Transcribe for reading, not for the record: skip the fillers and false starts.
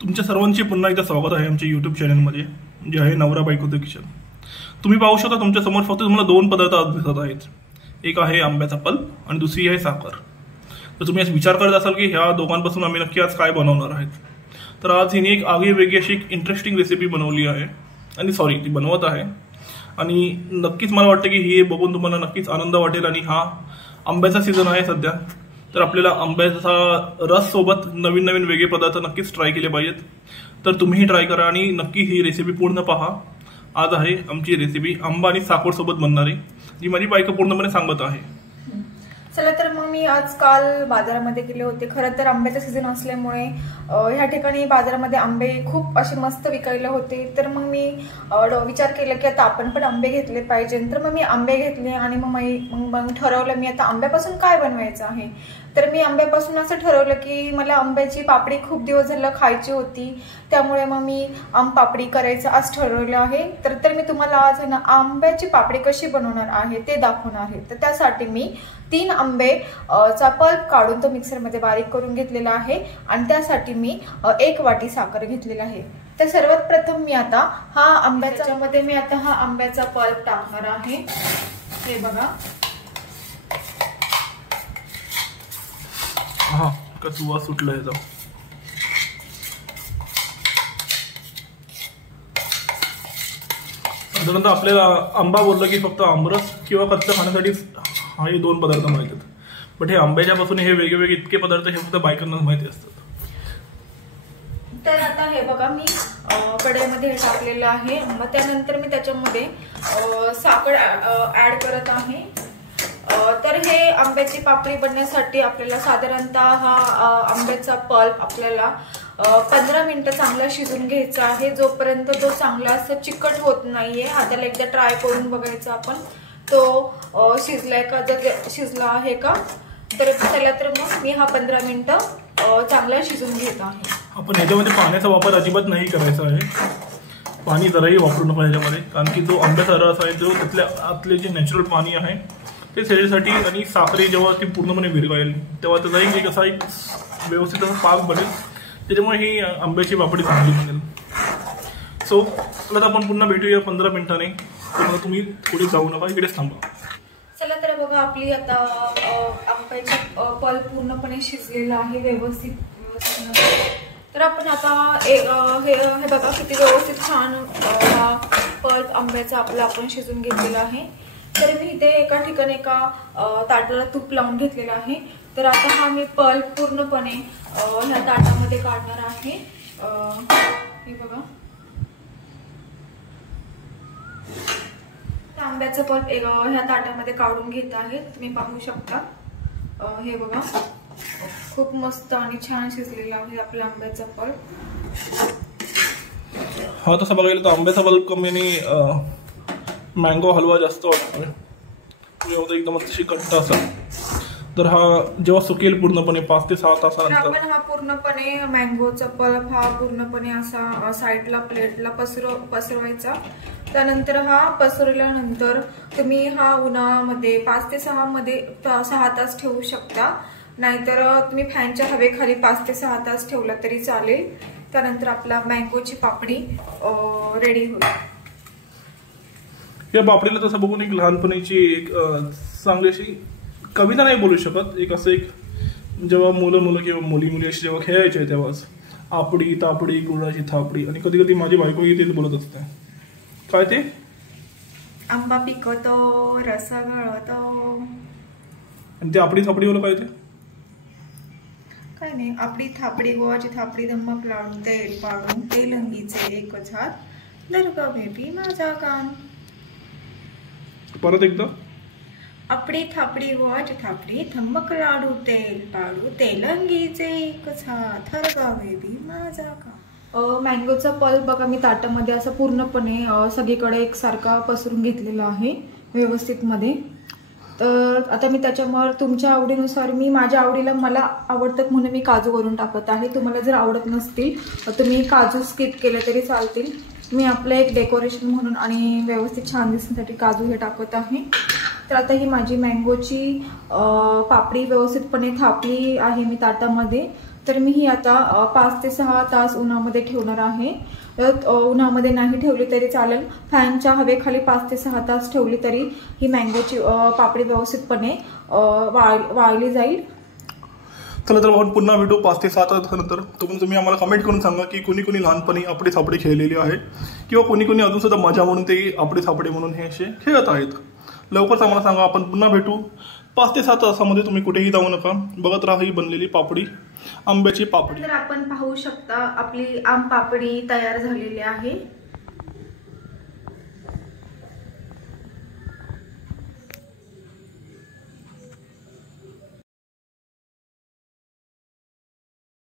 तुमच्या सर्वांचे पुन्हा एकदा स्वागत आहे आमच्या यूट्यूब चॅनलमध्ये, जे आहे नवरा बायकोचं किचन। तुम्ही पाहू शकता तुमच्या समोर फक्त तुम्हाला दोन पदार्थ आज दिसत आहेत, एक आहे आंब्याचा पल्प आणि दुसरी आहे साखर। तर तुम्ही आज विचार करत असाल की ह्या दोघांपासून आम्ही नक्की आज काय बनवणार आहेत। तर आज हिने एक आगळीवेगळी अशी एक इंटरेस्टिंग रेसिपी बनवली आहे आणि ती बनवत आहे आणि नक्कीच मला वाटतं की हे बघून तुम्हाला नक्कीच आनंद वाटेल। आणि हा आंब्याचा सीझन आहे सध्या, तर आपल्याला आंब्याचा रस सोबत नवीन नवीन वेगळे पदार्थ नक्कीच ट्राय केले पाहिजेत। तर तुम्हीही ट्राय करा आणि नक्की ही रेसिपी पूर्ण पहा। आज आहे आमची रेसिपी आंबा आणि साखर सोबत बनणारी, जी माझी बायको पूर्णपणे सांगत आहे। चला तर मग मी आजकाल बाजारामध्ये गेले होते। खरं तर आंब्याचा सीझन असल्यामुळे ह्या ठिकाणी बाजारामध्ये आंबे खूप असे मस्त विकायला होते। तर मग मी विचार केला की आता आपण पण आंबे घेतले पाहिजे। तर मग मी आंबे घेतले आणि मग ठरवलं मी आता आंब्यापासून काय बनवायचं आहे। तर मी आंब्यापासून असं ठरवलं की मला आंब्याची पापडी खूप दिवस झालं खायची होती, त्यामुळे मग मी पापडी करायचं आज ठरवलं आहे। तर मी तुम्हाला आज आहे ना आंब्याची पापडी कशी बनवणार आहे ते दाखवणार आहे। तर त्यासाठी मी 3 आंबे चा पल्प काढून तो मिक्सरमध्ये बारीक करून घेतलेला आहे आणि त्यासाठी मी 1 वाटी साखर घेतलेला आहे। तर सर्वात प्रथम मी आता हा आंब्याचा पल्प टाकणार आहे। हे बघा, हा कसुवा सुटला याचा। साधारणतः आपल्याला आंबा बोललं की फक्त आमरस किंवा कच्चा खाण्यासाठी हे 2 पदार्थ माहिती आहेत, बट हे आंब्याच्या पासून हे वेगवेगळे इतके पदार्थ हे फक्त बायकांनाच माहिती असतात। तर आता हे बघा मी कढईमध्ये हे टाकलेलं आहे। मग त्यानंतर मी त्याच्यामध्ये साखर ऍड करत आहे। तर हे आंब्याची पापडी बनवण्यासाठी आपल्याला साधारणतः हा आंब्याचा पल्प आपल्याला 15 मिनिटं चांगला शिजून घ्यायचा आहे, जोपर्यंत तो चांगला असं चिकट होत नाहीये। हाताला एकदा ट्राय करून बघायचं आपण तो शिजलाय का, जर शिजला आहे का। तर चला तर मग मी हा 15 मिनिटं चांगला शिजून घेत आहे। आपण ह्याच्यामध्ये पाण्याचा वापर अजिबात नाही करायचा आहे, पाणी जराही वापरू नका ह्याच्यामध्ये, कारण की जो आंब्याचा रस आहे जो त्यातल्या आतले जे नॅचरल पाणी आहे ते शरीरासाठी आणि साखरे जेव्हा ती पूर्णपणे विरघळेल तेव्हा त्याचा एक असा एक व्यवस्थित असा पाक बनेल, त्याच्यामुळे ही आंब्याची पापडी चांगली बनेल। सो चला आपण पुन्हा भेटूया 15 मिनिटांनी। तर तुम्ही पुढे जाऊ नका, इकडेच थांबा। चला तर बघा आपली आता आंब्याची पल्प पूर्णपणे शिजलेला आहे व्यवस्थित। तर आपण आता हे बघा किती व्यवस्थित छान हा पल्प आंब्याचा आपण शिजून घेतलेला आहे। तर मी इथे एका ठिकाणी एका ताटाला तूप लावून घेतलेलं आहे। तर आता हा मी पल्प पूर्णपणे ह्या ताटामध्ये काढणार आहे। हे बघा, आंब्याचं पल्प ह्या ताटामध्ये काढून घेत आहे, तुम्ही पाहू शकता। हे बघा खूप मस्त आणि छान शिजलेला आहे आपला आंब्याचा पल्प। हा तसं बघायला तर आंब्याचा पल्प कमी आणि मँगो हलवा जास्त वाटतो, एकदम अतिशय घट्ट असा। तर हा जेव्हा सुकेल पूर्णपणे 5 ते 6 तासानंतर आपण हा पूर्णपणे मँगोचा पल्प हा पूर्णपणे असा साईडला प्लेटला पसरवायचा। त्यानंतर हा पसरवल्यानंतर तुम्ही हा उन्हामध्ये 5 ते 6 तास ठेवू शकता, नाहीतर तुम्ही फॅनच्या हवेखाली 5 ते 6 तास ठेवला तरी चालेल। त्यानंतर आपला मँगोची पापडी रेडी होईल। या पापडीला तसं बघून एक लहानपणीची एक चांगली अशी कविता नाही बोलू शकत, एक असं एक जेव्हा मुलं किंवा मुली अशी जेव्हा खेळायचे तेव्हाच आपडी तापडी गुळाची थापडी, आणि कधी कधी माझी बायको तेच बोलत असते, काय ते आंबा पिकवतो रस गळतो, आणि ते आपडी थापडी बोल पाहिजे काय नाही, आपडी थापडी गोवाची थापडी धम्मक लाडून तेल पाडून तेलंगीचे एकच हात दर्गा बेबी माझा कान। परत एकदा, आपडी थापडी गोवाची थापडी धम्मक लाडू तेल पाडू तेलंगीचे एकच हात दर्गा बेबी माझा कान। मँगोचा पल्प बघा मी ताटामध्ये असं पूर्णपणे सगळीकडे एकसारखा पसरून घेतलेला आहे व्यवस्थित मध्ये। तर आता मी त्याच्यावर तुमच्या आवडीनुसार मी माझ्या आवडीला मला आवडतात म्हणून मी काजू वरून टाकत आहे। तुम्हाला जर आवडत नसतील तुम्ही काजू स्किप केले तरी चालतील। मी आपलं एक डेकोरेशन म्हणून आणि व्यवस्थित छान दिसण्यासाठी काजू हे टाकत आहे। तर आता ही माझी मँगोची पापडी व्यवस्थितपणे थापली आहे मी ताटामध्ये। तर मी ही आता 5 ते 6 तास उन्हामध्ये ठेवणार आहे. उन्हामध्ये नाही ठेवली तरी चालेल, फॅनच्या हवेखाली 5 ते 6 तास ठेवली तरी ही मँगोची पापडी व्यवस्थितपणे वाळली जाईल. चला तर आपण पुन्हा भेटू 5 ते 7 तासानंतर. तुम्ही आम्हाला कमेंट करून सांगा की कोणी कोणी लहानपणी आपडे सापडे खेळलेले आहे किंवा कोणी कोणी अजून सुद्धा मजा म्हणून ते आपडे सापडे म्हणून हे असे खेळत आहेत. लवकरच आम्हाला सांगा. आपण पुन्हा भेटू 5 ते 7 तासामध्ये. तुम्ही कुठेही जाऊ नका, बघत राहा ही बनलेली पापडी, आंब्याची पापडी. तर आपण पाहू शकता आपली आम पापडी तयार झालेली आहे.